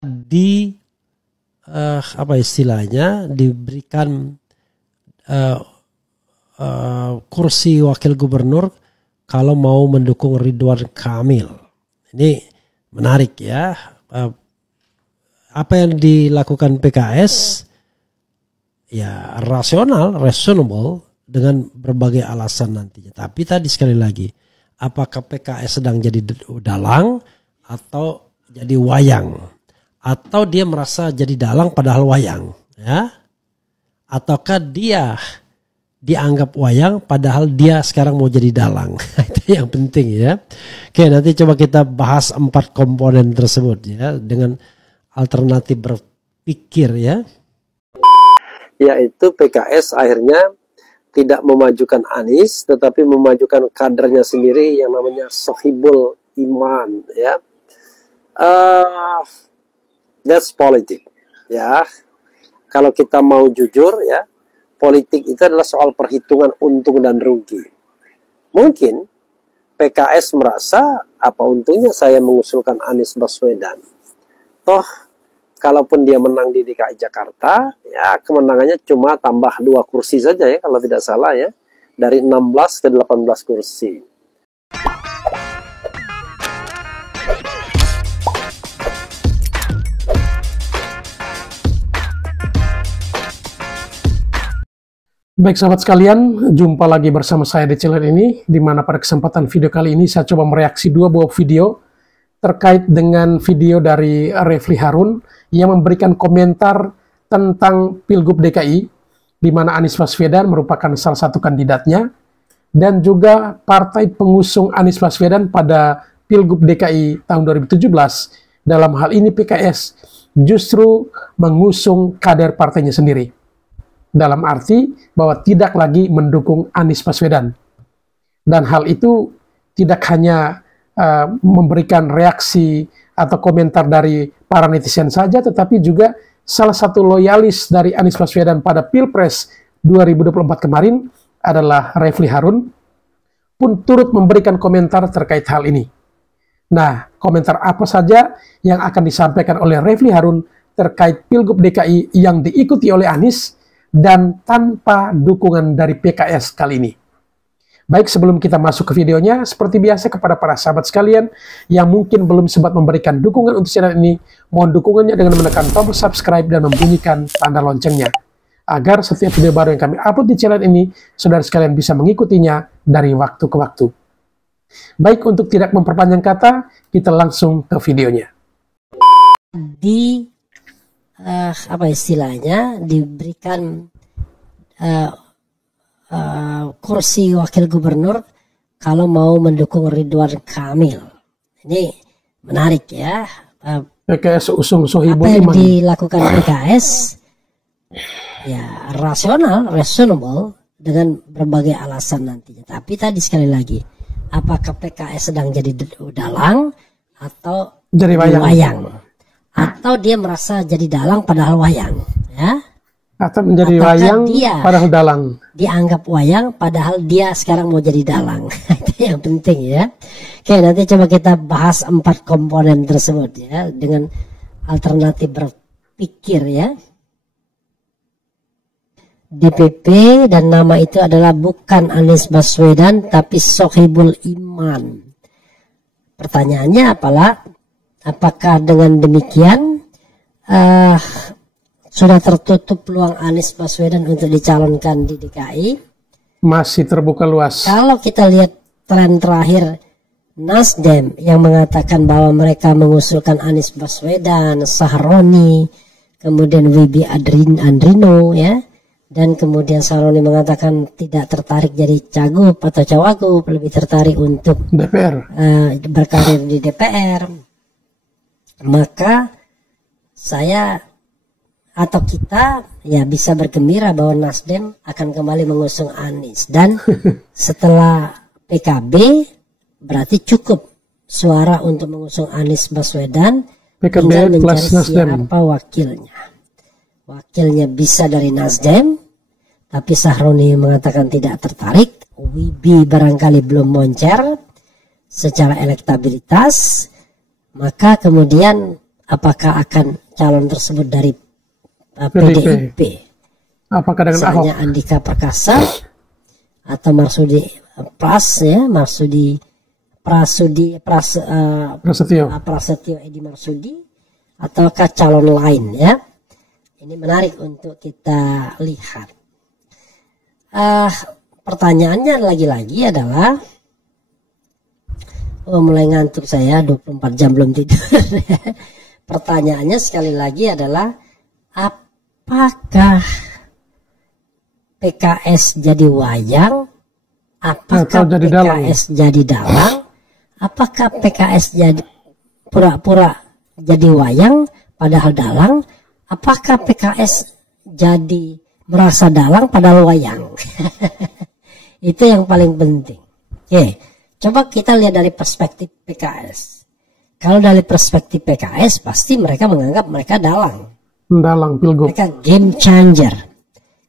di apa istilahnya diberikan kursi wakil gubernur kalau mau mendukung Ridwan Kamil. Ini menarik ya. Apa yang dilakukan PKS ya reasonable dengan berbagai alasan nantinya. Tapi tadi sekali lagi, apakah PKS sedang jadi dalang atau jadi wayang? Atau dia merasa jadi dalang padahal wayang, ya? Ataukah dia dianggap wayang padahal dia sekarang mau jadi dalang? Itu yang penting ya. Oke, nanti coba kita bahas 4 komponen tersebut ya dengan alternatif berpikir ya. Yaitu PKS akhirnya tidak memajukan Anies tetapi memajukan kadernya sendiri yang namanya Sohibul Iman ya. That's politik ya. Kalau kita mau jujur ya, politik itu adalah soal perhitungan untung dan rugi. Mungkin PKS merasa apa untungnya saya mengusulkan Anies Baswedan. Toh kalaupun dia menang di DKI Jakarta, ya kemenangannya cuma tambah 2 kursi saja ya kalau tidak salah ya. Dari 16 ke 18 kursi. Baik sahabat sekalian, jumpa lagi bersama saya di channel ini, di mana pada kesempatan video kali ini saya coba mereaksi 2 buah video terkait dengan video dari Refly Harun yang memberikan komentar tentang Pilgub DKI, di mana Anies Baswedan merupakan salah satu kandidatnya, dan juga partai pengusung Anies Baswedan pada Pilgub DKI tahun 2017, dalam hal ini PKS, justru mengusung kader partainya sendiri. Dalam arti bahwa tidak lagi mendukung Anies Baswedan. Dan hal itu tidak hanya memberikan reaksi atau komentar dari para netizen saja, tetapi juga salah satu loyalis dari Anies Baswedan pada Pilpres 2024 kemarin adalah Refly Harun pun turut memberikan komentar terkait hal ini. Nah, komentar apa saja yang akan disampaikan oleh Refly Harun terkait Pilgub DKI yang diikuti oleh Anies dan tanpa dukungan dari PKS kali ini. Baik, sebelum kita masuk ke videonya, seperti biasa kepada para sahabat sekalian yang mungkin belum sempat memberikan dukungan untuk channel ini, mohon dukungannya dengan menekan tombol subscribe dan membunyikan tanda loncengnya, agar setiap video baru yang kami upload di channel ini, saudara sekalian bisa mengikutinya dari waktu ke waktu. Baik, untuk tidak memperpanjang kata, kita langsung ke videonya. Apa istilahnya diberikan kursi wakil gubernur kalau mau mendukung Ridwan Kamil. Ini menarik ya. PKS usung Sohibul Iman. Apa yang Iman dilakukan PKS ya reasonable dengan berbagai alasan nantinya. Tapi tadi sekali lagi, apakah PKS sedang jadi dalang atau jadi wayang? Atau dia merasa jadi dalang padahal wayang, ya? Atau menjadi wayang padahal dalang? Dianggap wayang padahal dia sekarang mau jadi dalang. Itu yang penting ya. Oke, nanti coba kita bahas 4 komponen tersebut ya dengan alternatif berpikir ya. DPP dan nama itu adalah bukan Anies Baswedan tapi Sohibul Iman. Pertanyaannya apakah dengan demikian sudah tertutup peluang Anies Baswedan untuk dicalonkan di DKI? Masih terbuka luas. Kalau kita lihat tren terakhir Nasdem yang mengatakan bahwa mereka mengusulkan Anies Baswedan, Sahroni, kemudian WB Andrino ya, dan kemudian Sahroni mengatakan tidak tertarik jadi cagup atau cawagup, lebih tertarik untuk DPR, berkarir di DPR. Maka saya atau kita ya bisa bergembira bahwa Nasdem akan kembali mengusung Anies, dan setelah PKB berarti cukup suara untuk mengusung Anies Baswedan, tinggal mencari siapa wakilnya. Wakilnya bisa dari Nasdem, tapi Sahroni mengatakan tidak tertarik. Wibi barangkali belum moncer secara elektabilitas. Maka kemudian apakah akan calon tersebut dari PDIP? Apakah dengan Ahok? Misalnya Andika Perkasa atau Marsudi Pras ya, Prasetyo Edi Marsudi, ataukah calon lain ya? Ini menarik untuk kita lihat. Pertanyaannya lagi-lagi adalah, mulai ngantuk saya, 24 jam belum tidur. Pertanyaannya sekali lagi adalah, apakah PKS jadi wayang? Apakah PKS jadi dalang? Apakah PKS jadi pura-pura jadi wayang padahal dalang? Apakah PKS jadi merasa dalang padahal wayang? Itu yang paling penting. Oke, coba kita lihat dari perspektif PKS. Kalau dari perspektif PKS, pasti mereka menganggap mereka dalang. Dalang pilgub. Mereka game changer.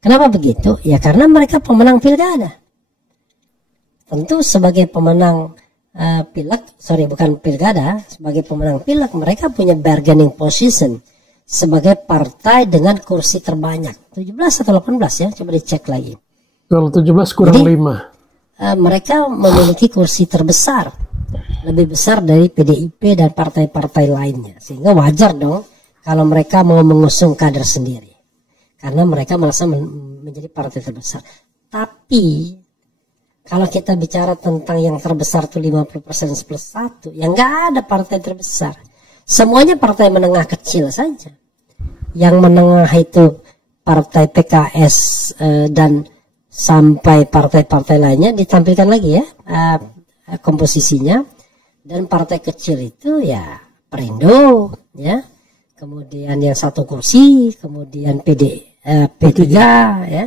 Kenapa begitu? Ya karena mereka pemenang pilkada. Tentu sebagai pemenang sebagai pemenang pilek, mereka punya bargaining position sebagai partai dengan kursi terbanyak. 17 atau 18 ya, coba dicek lagi. Kalau 17 kurang. Jadi, 5. Mereka memiliki kursi terbesar, lebih besar dari PDIP dan partai-partai lainnya. Sehingga wajar dong kalau mereka mau mengusung kader sendiri. Karena mereka merasa menjadi partai terbesar. Tapi kalau kita bicara tentang yang terbesar itu 50% plus 1, ya nggak ada partai terbesar. Semuanya partai menengah kecil saja. Yang menengah itu partai PKS dan sampai partai-partai lainnya ditampilkan lagi ya komposisinya. Dan partai kecil itu ya Perindo ya, kemudian yang 1 kursi, kemudian P3 ya.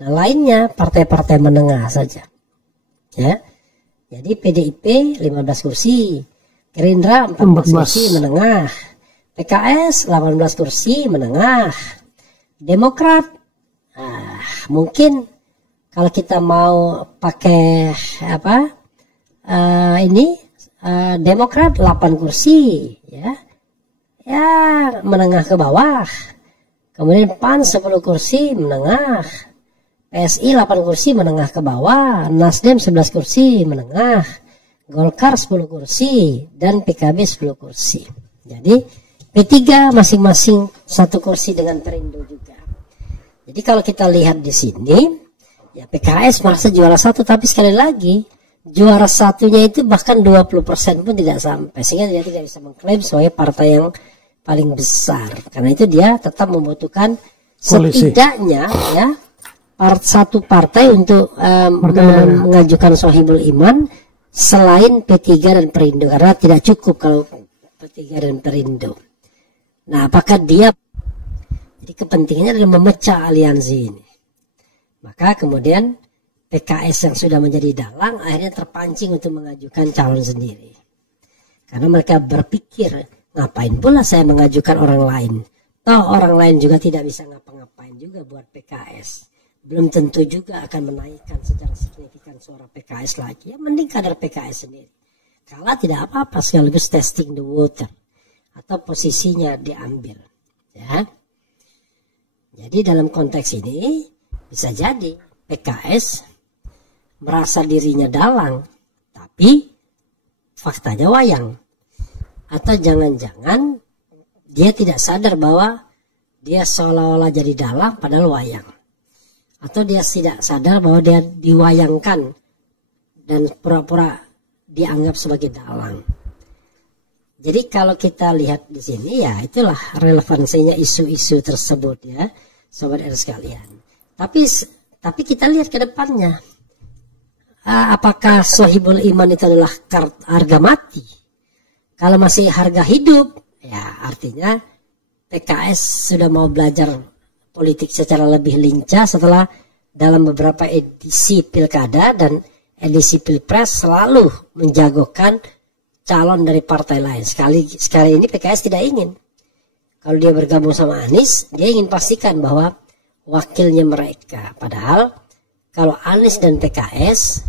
Nah lainnya partai-partai menengah saja ya. Jadi PDIP 15 kursi, Gerindra 14 kursi menengah, PKS 18 kursi menengah, Demokrat mungkin kalau kita mau pakai Demokrat 8 kursi ya menengah ke bawah. Kemudian PAN 10 kursi menengah, PSI 8 kursi menengah ke bawah, Nasdem 11 kursi menengah, Golkar 10 kursi, dan PKB 10 kursi. Jadi P3 masing-masing 1 kursi dengan Perindo juga. Jadi kalau kita lihat di sini, ya PKS merasa juara 1, tapi sekali lagi juara satunya itu bahkan 20% pun tidak sampai, sehingga dia tidak bisa mengklaim sebagai partai yang paling besar. Karena itu dia tetap membutuhkan setidaknya ya satu partai untuk mengajukan Sohibul Iman selain P3 dan Perindo, karena tidak cukup kalau P3 dan Perindo. Nah, apakah dia, jadi kepentingannya adalah memecah aliansi ini. Maka kemudian PKS yang sudah menjadi dalang akhirnya terpancing untuk mengajukan calon sendiri. Karena mereka berpikir, ngapain pula saya mengajukan orang lain? Toh orang lain juga tidak bisa ngapa-ngapain juga buat PKS. Belum tentu juga akan menaikkan secara signifikan suara PKS lagi. Ya mending kader PKS sendiri. Kalau tidak apa-apa, sekaligus testing the water. Atau posisinya diambil. Ya. Jadi dalam konteks ini bisa jadi PKS merasa dirinya dalang, tapi faktanya wayang. Atau jangan-jangan dia tidak sadar bahwa dia seolah-olah jadi dalang padahal wayang. Atau dia tidak sadar bahwa dia diwayangkan dan pura-pura dianggap sebagai dalang. Jadi kalau kita lihat di sini, ya itulah relevansinya isu-isu tersebut ya, sobat R sekalian. Tapi kita lihat ke depannya. Apakah Sohibul Iman itu adalah harga mati? Kalau masih harga hidup, ya artinya PKS sudah mau belajar politik secara lebih lincah setelah dalam beberapa edisi pilkada dan edisi pilpres selalu menjagokan calon dari partai lain. Sekali ini PKS tidak ingin. Kalau dia bergabung sama Anies, dia ingin pastikan bahwa wakilnya mereka. Padahal kalau Anies dan PKS,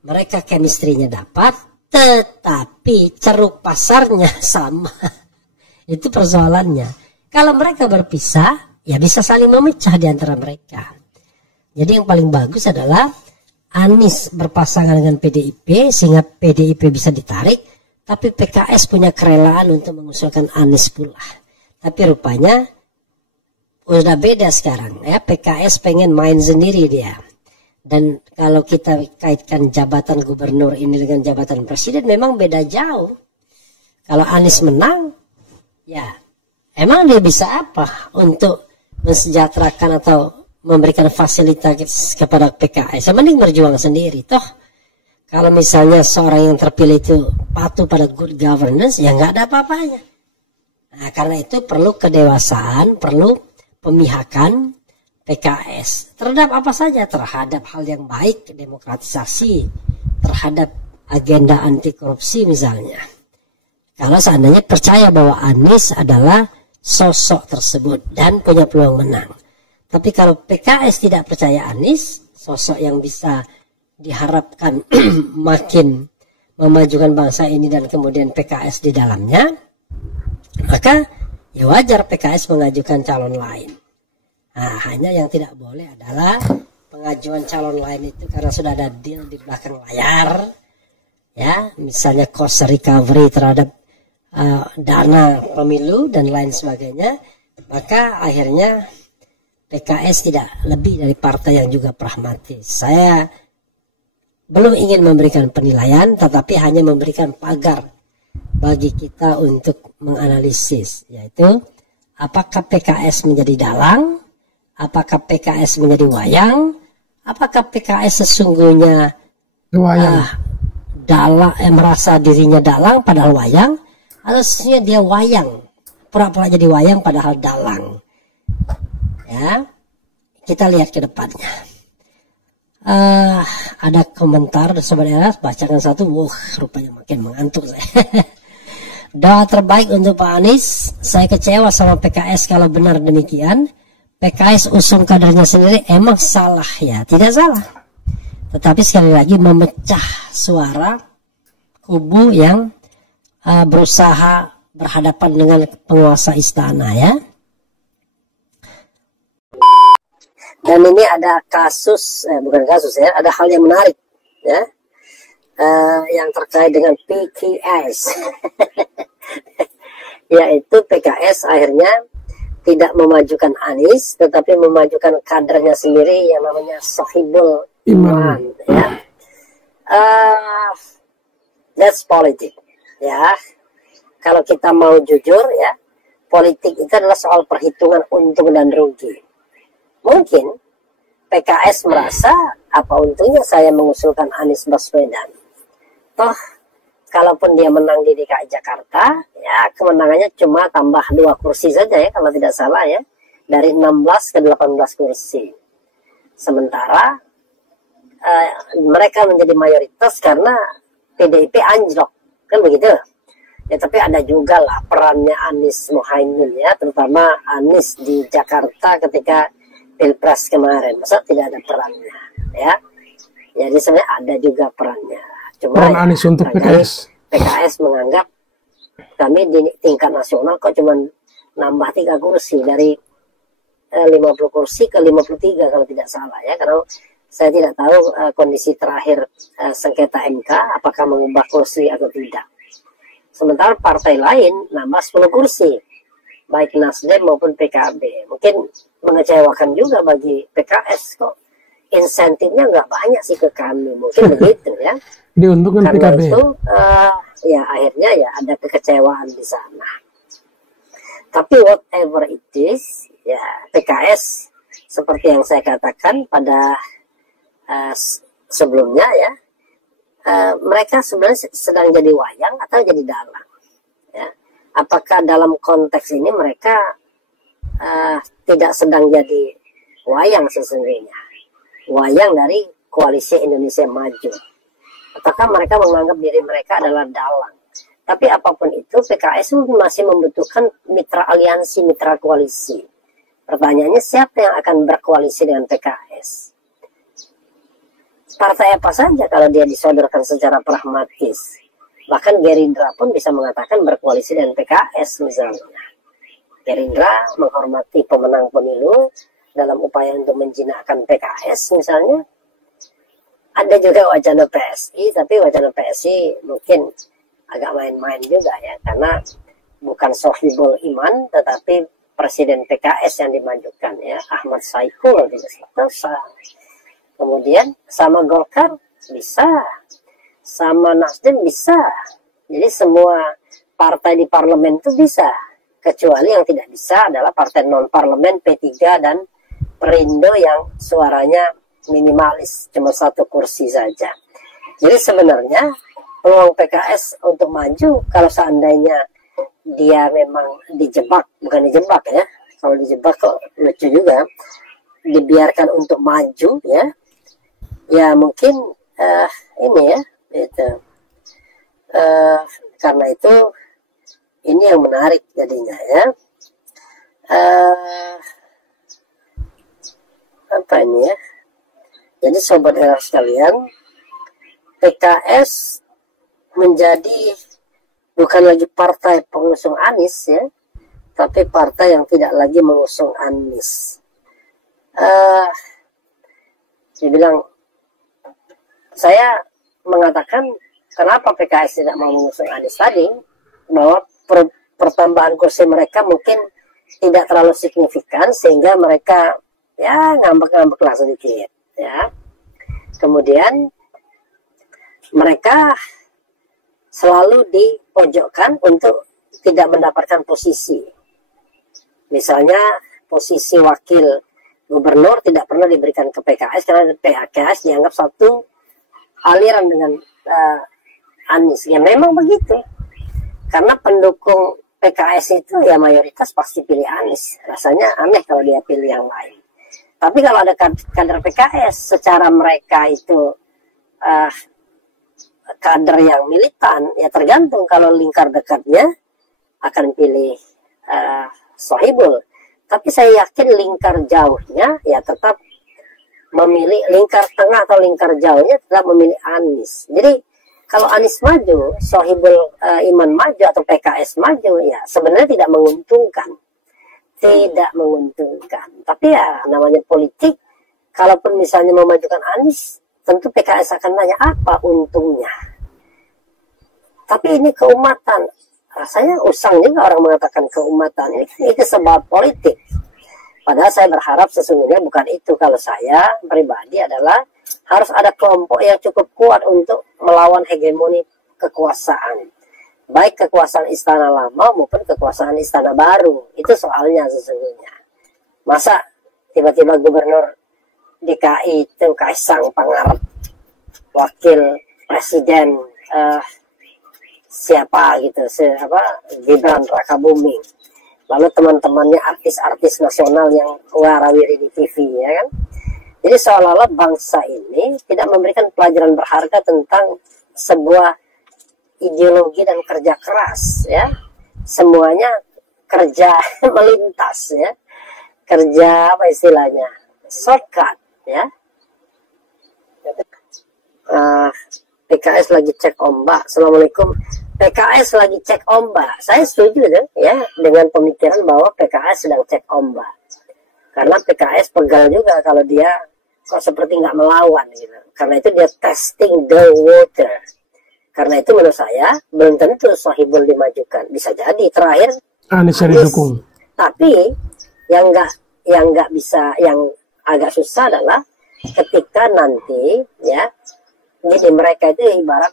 mereka chemistry-nya dapat, tetapi ceruk pasarnya sama. Itu persoalannya. Kalau mereka berpisah, ya bisa saling memecah di antara mereka. Jadi yang paling bagus adalah Anies berpasangan dengan PDIP sehingga PDIP bisa ditarik, tapi PKS punya kerelaan untuk mengusulkan Anies pula. Tapi rupanya udah beda sekarang ya, PKS pengen main sendiri dia. Dan kalau kita kaitkan jabatan gubernur ini dengan jabatan presiden memang beda jauh. Kalau Anies menang, ya emang dia bisa apa untuk mensejahterakan atau memberikan fasilitas kepada PKS? Yang mending berjuang sendiri. Toh kalau misalnya seorang yang terpilih itu patuh pada good governance, ya nggak ada apa-apanya. Nah, karena itu perlu kedewasaan, perlu pemihakan PKS terhadap apa saja, terhadap hal yang baik, demokratisasi, terhadap agenda anti korupsi misalnya. Kalau seandainya percaya bahwa Anies adalah sosok tersebut dan punya peluang menang. Tapi kalau PKS tidak percaya Anies, sosok yang bisa diharapkan makin memajukan bangsa ini dan kemudian PKS di dalamnya, maka ya wajar PKS mengajukan calon lain. Nah, hanya yang tidak boleh adalah pengajuan calon lain itu karena sudah ada deal di belakang layar, ya, misalnya cost recovery terhadap dana pemilu dan lain sebagainya, maka akhirnya PKS tidak lebih dari partai yang juga pragmatis. Saya belum ingin memberikan penilaian, tetapi hanya memberikan pagar bagi kita untuk menganalisis, yaitu apakah PKS menjadi dalang, apakah PKS menjadi wayang, apakah PKS sesungguhnya dalang, merasa dirinya dalang padahal wayang, atau sesungguhnya dia wayang, pura-pura jadi wayang padahal dalang. Ya, kita lihat ke depannya. Ada komentar Sobat Eras, bacakan satu. Wah, rupanya makin mengantuk saya. Doa terbaik untuk Pak Anies. Saya kecewa sama PKS kalau benar demikian. PKS usung kadernya sendiri emang salah ya, tidak salah. Tetapi sekali lagi memecah suara kubu yang berusaha berhadapan dengan penguasa istana ya. Dan ini ada kasus, bukan kasus ya, ada hal yang menarik ya, yang terkait dengan PKS, yaitu PKS akhirnya tidak memajukan Anies, tetapi memajukan kadernya sendiri yang namanya Sohibul Iman. Ya, that's politik. Ya, kalau kita mau jujur ya, politik itu adalah soal perhitungan untung dan rugi. Mungkin PKS merasa apa untungnya saya mengusulkan Anies Baswedan. Toh kalaupun dia menang di DKI Jakarta, ya kemenangannya cuma tambah 2 kursi saja ya kalau tidak salah ya, dari 16 ke 18 kursi. Sementara mereka menjadi mayoritas karena PDIP anjlok, kan begitu? Ya tapi ada juga lah perannya Anies Muhaimin ya, terutama Anies di Jakarta ketika Pilpres kemarin, masa tidak ada perannya ya? Jadi sebenarnya ada juga perannya. Cuma peran ya, Anies untuk PKS menganggap kami di tingkat nasional kok cuma nambah 3 kursi dari 50 kursi ke 53 kalau tidak salah ya, karena saya tidak tahu kondisi terakhir sengketa MK apakah mengubah kursi atau tidak. Sementara partai lain nambah 10 kursi, baik Nasdem maupun PKB. Mungkin mengecewakan juga bagi PKS, kok insentifnya nggak banyak sih ke kami, mungkin begitu ya. Diuntungkan karena PKB. Itu ya akhirnya ya ada kekecewaan di sana. Tapi whatever it is, ya PKS seperti yang saya katakan pada sebelumnya ya, mereka sebenarnya sedang jadi wayang atau jadi dalang. Ya. Apakah dalam konteks ini mereka tidak sedang jadi wayang sesungguhnya, wayang dari koalisi Indonesia Maju? Apakah mereka menganggap diri mereka adalah dalang? Tapi apapun itu, PKS masih membutuhkan mitra aliansi, mitra koalisi. Pertanyaannya, siapa yang akan berkoalisi dengan PKS? Partai apa saja kalau dia disodorkan secara pragmatis, Bahkan Gerindra pun bisa mengatakan berkoalisi dengan PKS misalnya. Gerindra menghormati pemenang pemilu dalam upaya untuk menjinakkan PKS misalnya. Ada juga wacana PSI, tapi wacana PSI mungkin agak main-main juga ya, karena bukan Sohibul Iman, tetapi Presiden PKS yang dimajukan ya, Ahmad Saiku bisa. Kemudian sama Golkar bisa, sama Nasdem bisa. Jadi semua partai di parlemen itu bisa, kecuali yang tidak bisa adalah partai non-parlemen P3 dan Perindo yang suaranya minimalis, cuma 1 kursi saja. Jadi sebenarnya peluang PKS untuk maju, kalau seandainya dia memang dijebak, bukan dijebak ya, kalau dijebak kok lucu juga, dibiarkan untuk maju ya, ya mungkin ini ya, itu karena itu ini yang menarik jadinya ya. Apa ini ya? Jadi sobat era sekalian, PKS menjadi bukan lagi partai pengusung Anies ya, tapi partai yang tidak lagi mengusung Anies. Dibilang, saya mengatakan kenapa PKS tidak mau mengusung Anies tadi, bahwa pertambahan kursi mereka mungkin tidak terlalu signifikan sehingga mereka ya ngambek-ngambek lah sedikit ya. Kemudian mereka selalu dipojokkan untuk tidak mendapatkan posisi. Misalnya posisi wakil gubernur tidak pernah diberikan ke PKS karena PKS dianggap satu aliran dengan Anies. Ya memang begitu. Karena pendukung PKS itu ya mayoritas pasti pilih Anies. Rasanya aneh kalau dia pilih yang lain. Tapi kalau ada kader PKS, secara mereka itu kader yang militan, ya tergantung. Kalau lingkar dekatnya akan pilih Sohibul. Tapi saya yakin lingkar jauhnya ya tetap memilih, lingkar tengah atau lingkar jauhnya tetap memilih Anies. Jadi kalau Anies maju, Sohibul Iman maju atau PKS maju, ya sebenarnya tidak menguntungkan. Tidak menguntungkan. Tapi ya namanya politik, kalaupun misalnya memajukan Anies, tentu PKS akan nanya apa untungnya. Tapi ini keumatan. Rasanya usang juga orang mengatakan keumatan. Itu sebab politik. Padahal saya berharap sesungguhnya bukan itu. Kalau saya pribadi adalah harus ada kelompok yang cukup kuat untuk melawan hegemoni kekuasaan. Baik kekuasaan istana lama maupun kekuasaan istana baru. Itu soalnya sesungguhnya. Masa tiba-tiba gubernur DKI itu Kaisang Pangarep, wakil presiden siapa gitu, Gibran Rakabuming. Lalu teman-temannya artis-artis nasional yang warawiri di TV ya kan. Jadi seolah-olah bangsa ini tidak memberikan pelajaran berharga tentang sebuah ideologi dan kerja keras ya. Semuanya kerja melintas ya. Kerja apa istilahnya? Shortcut ya. PKS lagi cek ombak. Assalamualaikum. PKS lagi cek ombak. Saya setuju deh ya dengan pemikiran bahwa PKS sedang cek ombak. Karena PKS pegal juga kalau dia kok seperti nggak melawan gitu. Karena itu dia testing the water. Karena itu menurut saya belum tentu Sohibul dimajukan. Bisa jadi terakhir Anies didukung. Tapi yang nggak bisa, yang agak susah adalah ketika nanti ya, jadi mereka itu ibarat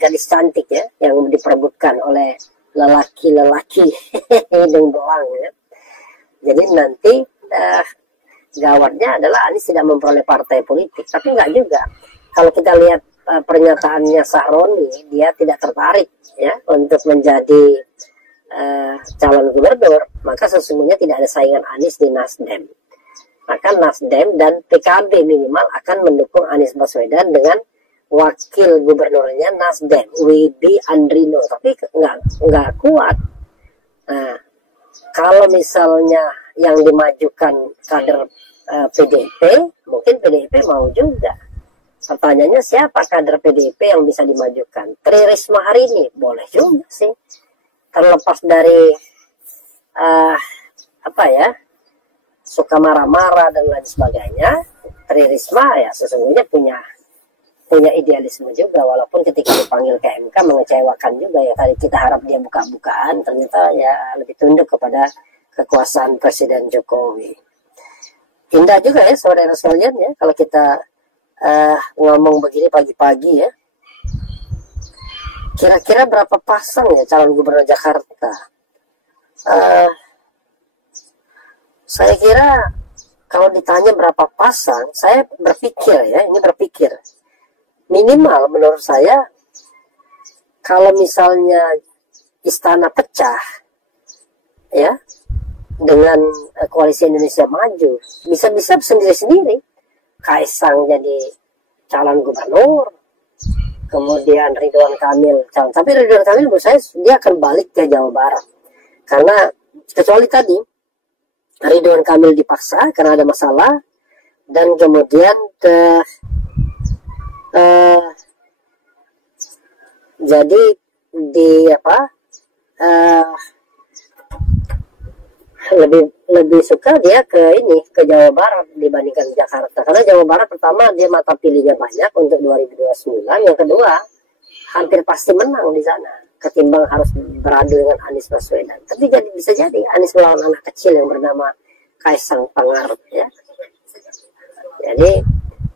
gadis cantik ya, yang diperebutkan oleh lelaki-lelaki hidung belang ya. Jadi nanti gawatnya adalah Anies tidak memperoleh partai politik. Tapi nggak juga. Kalau kita lihat pernyataannya Sahroni, dia tidak tertarik ya untuk menjadi calon gubernur, maka sesungguhnya tidak ada saingan Anies di Nasdem. Maka Nasdem dan PKB minimal akan mendukung Anies Baswedan dengan wakil gubernurnya Nasdem, Wibi Andrino, tapi nggak kuat. Nah, kalau misalnya yang dimajukan kader PDIP, mungkin PDIP mau juga. pertanyaannya siapa kader PDIP yang bisa dimajukan? Tri Risma hari ini boleh juga sih, terlepas dari apa ya, suka marah-marah dan lain sebagainya. Tri Risma ya sesungguhnya punya idealisme juga, walaupun ketika dipanggil ke MK mengecewakan juga ya. Tadi kita harap dia buka-bukaan, ternyata ya lebih tunduk kepada kekuasaan Presiden Jokowi. Indah juga ya saudara sekalian ya, kalau kita ngomong begini pagi-pagi ya. Kira-kira berapa pasang ya calon gubernur Jakarta? Saya kira kalau ditanya berapa pasang, saya berpikir ya, ini berpikir minimal menurut saya, kalau misalnya istana pecah ya dengan koalisi Indonesia Maju, bisa-bisa sendiri-sendiri Kaisang jadi calon gubernur, kemudian Ridwan Kamil calon. Tapi Ridwan Kamil menurut saya dia akan balik ke Jawa Barat, karena kecuali tadi Ridwan Kamil dipaksa karena ada masalah, dan kemudian jadi di apa lebih suka dia ke Jawa Barat dibandingkan Jakarta, karena Jawa Barat pertama dia mata pilihnya banyak untuk 2029, yang kedua hampir pasti menang di sana ketimbang harus beradu dengan Anies Baswedan. Tapi bisa jadi Anies melawan anak kecil yang bernama Kaisang Pangarep ya. Jadi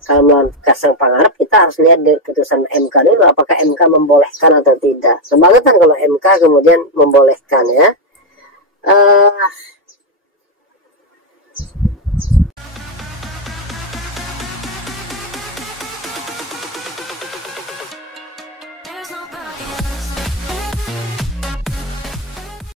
kalau melawan Kaisang Pangarep, kita harus lihat dari putusan MK dulu, apakah MK membolehkan atau tidak. Kebangetan kalau MK kemudian membolehkan ya.